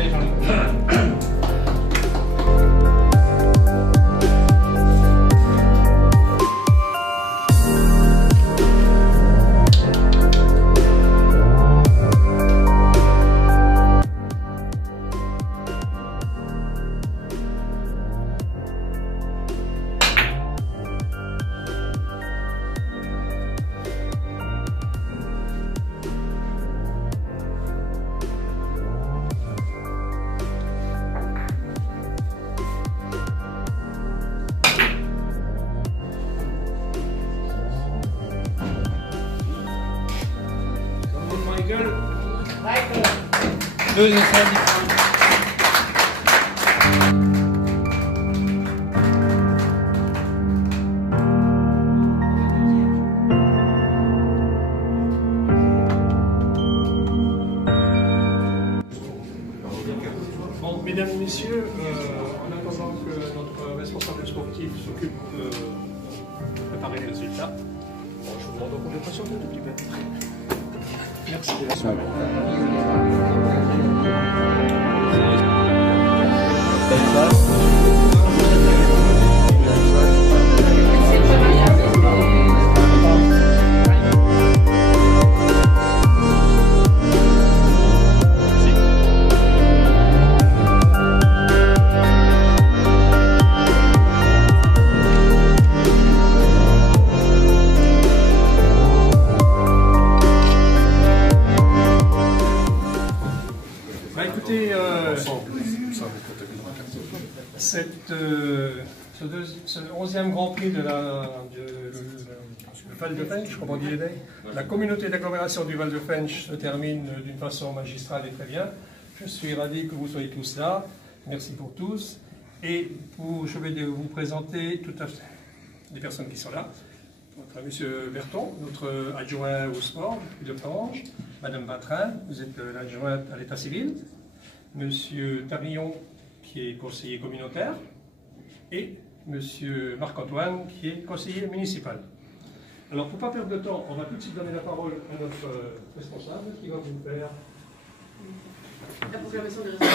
conseil, Jean-Luc. Deux essais différents. Bon, mesdames et messieurs, en attendant que notre responsable sportif s'occupe de préparer les résultats, bon, je vous demande donc de patienter un tout petit peu. Merci. Ce 11e Grand Prix de Val de Fensch, comme on dit la communauté d'agglomération du Val de Fensch se termine d'une façon magistrale et très bien. Je suis ravi que vous soyez tous là. Merci pour tous. Et je vais vous présenter toutes les personnes qui sont là. Monsieur Berton, notre adjoint au sport de Florange. Madame Vatrin, vous êtes l'adjointe à l'état civil. Monsieur Tarillon, qui est conseiller communautaire. Et monsieur Marc-Antoine, qui est conseiller municipal. Alors, pour ne pas perdre de temps, on va tout de suite donner la parole à notre responsable, qui va vous faire la proclamation des résultats.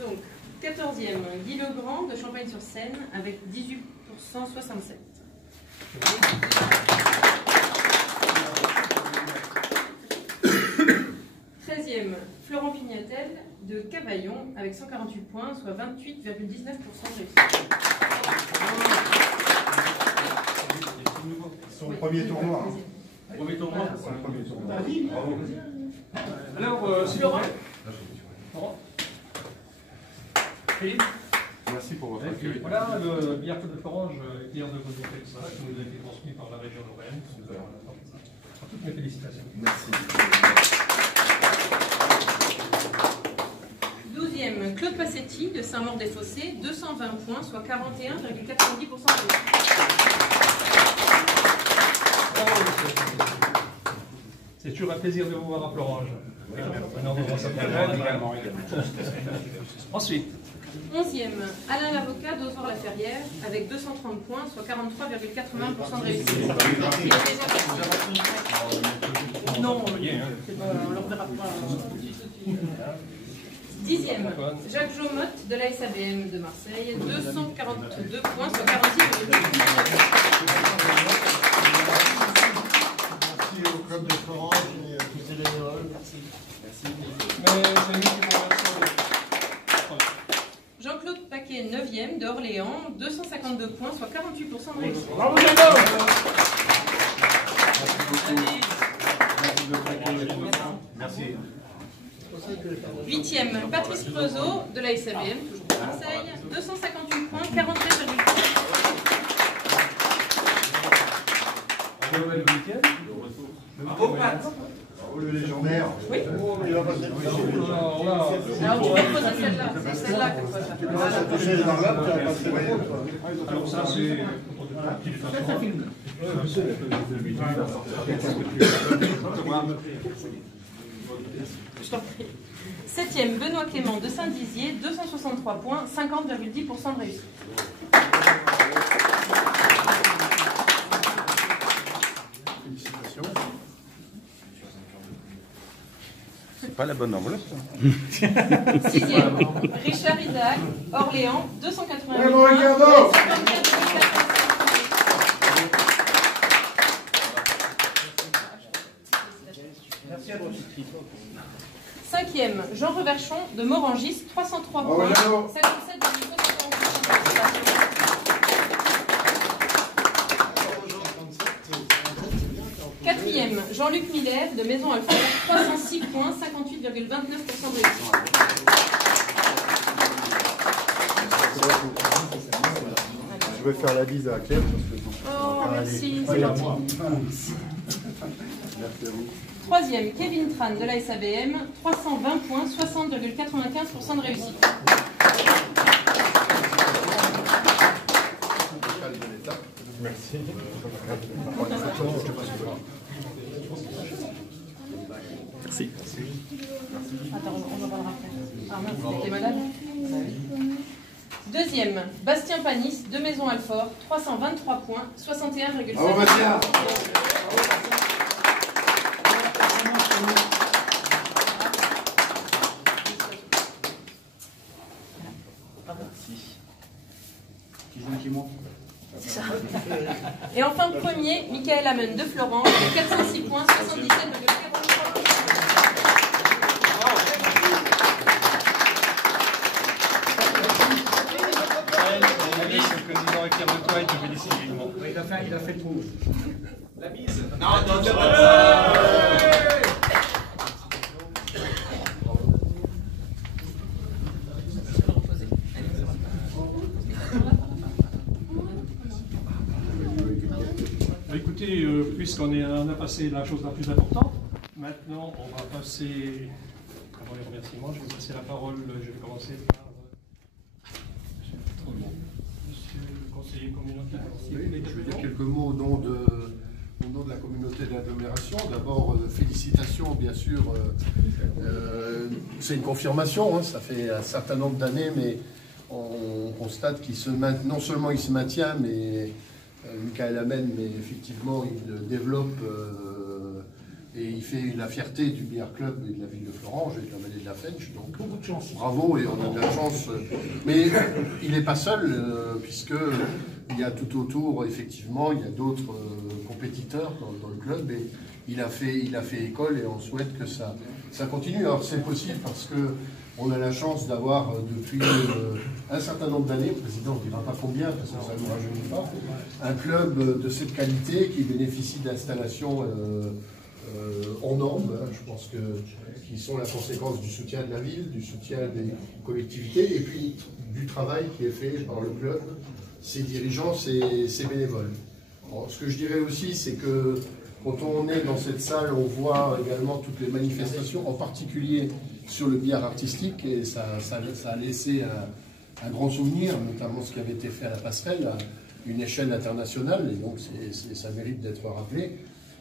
Donc, 14e, Guy Legrand de Champagne-sur-Seine, avec 18,67%. 13e, Florent Pignatel de Cavaillon avec 148 points, soit 28,19% réussi. Son premier tournoi. Premier tournoi. Bravo. Alors, s'il vous plaît. Philippe. Merci pour votre accueil. Voilà le billard de Florange, hier de vos ça, qui nous a été transmis par la région Lorraine. Toutes mes félicitations. Merci. 12e, Claude Passetti de Saint-Maur-des-Fossés, 220 points, soit 41,90% C'est toujours un plaisir de vous voir à Florange. Ensuite. 11e, Alain Lavocat d'Ozor-la-Ferrière avec 230 points, soit 43,81% de réussite. Non, on le reverra pas. 10e, Jacques Jomotte de la SABM de Marseille, 242 points, soit 46,8%. Merci au club de Florange et à tous les bénévoles. Merci. Jean-Claude Paquet, 9e de Orléans, 252 points, soit 48% de réussite. Bravo, Merci. 8e, Patrice Creusot de la SABM, toujours de Marseille, 258 points, 43,8%. Bravo le légendaire. Oui. Alors tu vas poser celle-là, c'est celle-là que toi Tu commences à toucher les enveloppes, tu vas passer. Alors ça c'est... Ça filme. 7e, Benoît Clément de Saint-Dizier, 263 points, 50,10% de réussite. 8e, C'est pas la bonne enveloppe. 6e, Richard Isaac, Orléans, 288 Bravo, points. Ricardo. 5e, Jean Reverchon de Morangis, 303 Bravo, points. Jeannot. 4e, Jean-Luc Miller de Maison Alfort, 306 points, 58,29% de réussite. Je vais faire la bise à Claire. Oh, merci, c'est Allez. gentil. Merci à vous. 3e, Kevin Tran de la SABM, 320 points, 60,95% de réussite. Merci. Merci. Attends, on en parlera après. Ah mince, t'étais malade? 2e, Bastien Panis de Maison Alfort, 323 points, 61,5%. Bravo, Bastien. Et enfin, premier, Michael Amen de Florence, 406 points, 77,43%. Le président est fier de toi et te félicite vivement. Il a fait le trou. La bise. Écoutez, puisqu'on a passé la chose la plus importante, maintenant on va passer avant les remerciements. Je vais passer la parole. Je vais commencer par Monsieur le conseiller communautaire. Oui, je vais dire quelques mots au nom de la communauté d'agglomération. D'abord, félicitations, bien sûr. C'est une confirmation, hein, ça fait un certain nombre d'années, mais on constate qu'il se maintient, non seulement il se maintient, mais Michael Amen, mais effectivement, il développe et il fait la fierté du billard club et de la ville de Florange et de la vallée de la Fench. Donc, beaucoup de chance. Bravo, et on a de la chance. Mais il n'est pas seul, puisque il y a tout autour, effectivement, il y a d'autres compétiteurs dans le club. Et il a fait école et on souhaite que ça continue. Alors, c'est possible parce que on a la chance d'avoir depuis un certain nombre d'années, le président ne dira pas combien parce que ça ne nous rajeunit pas, un club de cette qualité qui bénéficie d'installations en normes, hein, je pense qui sont la conséquence du soutien de la ville, du soutien des collectivités et puis du travail qui est fait par le club, ses dirigeants, ses bénévoles. Alors, ce que je dirais aussi, c'est que quand on est dans cette salle, on voit également toutes les manifestations, en particulier sur le billard artistique, et ça a laissé un grand souvenir, notamment ce qui avait été fait à la passerelle, à une échelle internationale, et donc ça mérite d'être rappelé.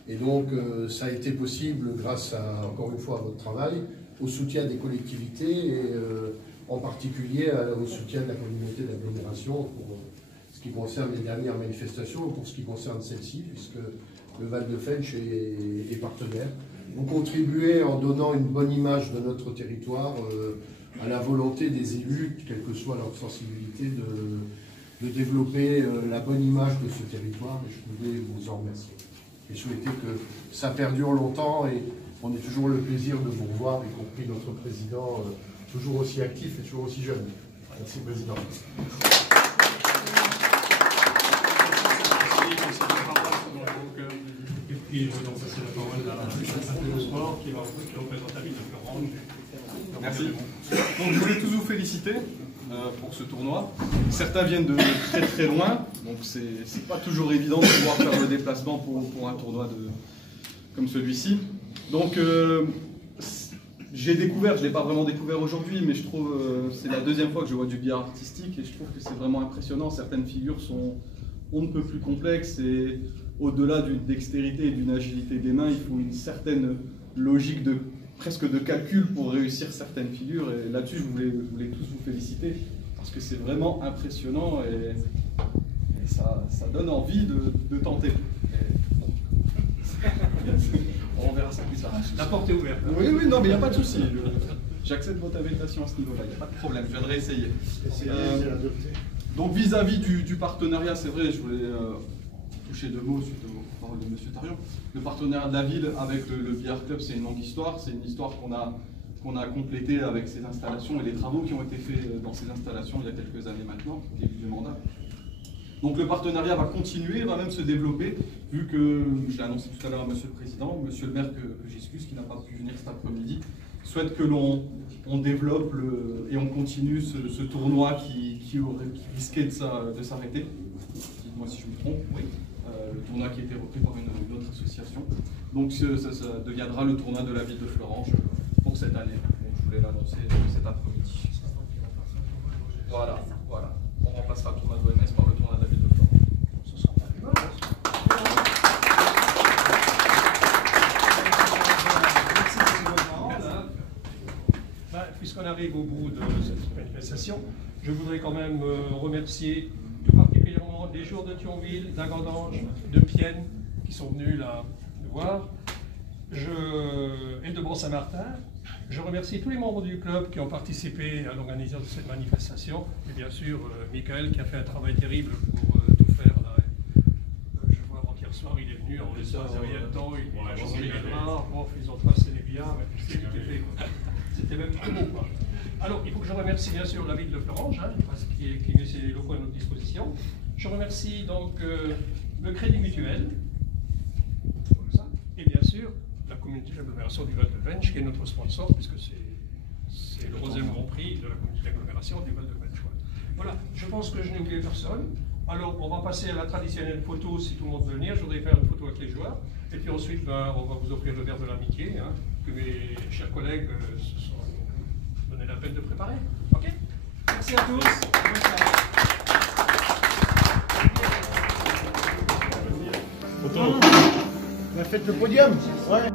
Et donc ça a été possible grâce encore une fois à votre travail, au soutien des collectivités, et en particulier au soutien de la communauté d'agglomération pour ce qui concerne les dernières manifestations, pour ce qui concerne celle-ci, puisque le Val de Fench est partenaire. Vous contribuez en donnant une bonne image de notre territoire à la volonté des élus, quelle que soit leur sensibilité, de développer la bonne image de ce territoire. Et je voulais vous en remercier. Et souhaiter que ça perdure longtemps et on ait toujours le plaisir de vous revoir, y compris notre président, toujours aussi actif et toujours aussi jeune. Merci, Président. Et puis, je vais donc passer la parole à la sport qui représente la ville de Florange. Merci. Donc, je voulais tous vous féliciter pour ce tournoi. Certains viennent de très très loin, donc c'est pas toujours évident de pouvoir faire le déplacement pour un tournoi comme celui-ci. Donc, j'ai découvert, je ne l'ai pas vraiment découvert aujourd'hui, mais je trouve c'est la deuxième fois que je vois du billard artistique et je trouve que c'est vraiment impressionnant. Certaines figures sont on ne peut plus complexes et au-delà d'une dextérité et d'une agilité des mains, il faut une certaine logique presque de calcul pour réussir certaines figures. Et là-dessus, je voulais tous vous féliciter parce que c'est vraiment impressionnant et ça donne envie de tenter. On verra ça plus tard. La porte est ouverte. Hein. Oui, oui, non, mais il n'y a pas de souci. J'accepte votre invitation à ce niveau-là, il n'y a pas de problème, je viendrai essayer. Donc vis-à-vis du partenariat, c'est vrai, je voulais toucher deux mots suite aux paroles de M. Tarion. Le partenariat de la ville avec le Billard Club, c'est une longue histoire. C'est une histoire qu'on a complétée avec ces installations et les travaux qui ont été faits dans ces installations il y a quelques années maintenant, au début du mandat. Donc le partenariat va continuer, va même se développer, vu que, je l'ai annoncé tout à l'heure à M. le Président, M. le maire que j'excuse, qui n'a pas pu venir cet après-midi, souhaite que l'on développe et on continue ce tournoi qui risquait de s'arrêter. Dites-moi si je me trompe, oui. Le tournoi qui a été repris par une autre association. Donc ça deviendra le tournoi de la ville de Fleuranges pour cette année. Donc, je voulais l'annoncer cet après-midi. Voilà, voilà. On remplacera le tournoi de l'OMS par le tournoi de la ville de Fleuranges. Ce sera pas Puisqu'on arrive au bout de cette manifestation, je voudrais quand même remercier tout particulièrement les joueurs de Thionville, d'Agandange, de Pienne, qui sont venus là me voir, et de Bon-Saint-Martin. Je remercie tous les membres du club qui ont participé à l'organisation de cette manifestation, et bien sûr Michael qui a fait un travail terrible pour tout faire. Là. Je vois avant-hier soir, il est venu, en l'espace de rien de temps, il a changé les mains, ils ont tracé les biens, c'était même trop beau, quoi. Alors, il faut que je remercie bien sûr la ville de Fleuranges, hein, parce qui met ses locaux à notre disposition. Je remercie donc le Crédit Mutuel, et bien sûr la communauté d'agglomération du Val de Venche, qui est notre sponsor, puisque c'est le 11e Grand Prix de la communauté d'agglomération du Val de Venche. Voilà, je pense que je n'ai oublié personne. Alors, on va passer à la traditionnelle photo, si tout le monde veut venir. Je voudrais faire une photo avec les joueurs. Et puis ensuite, on va vous offrir le verre de l'amitié, hein, que mes chers collègues se sont donné la peine de préparer. Ok? Merci à tous. On a fait le podium. Ouais.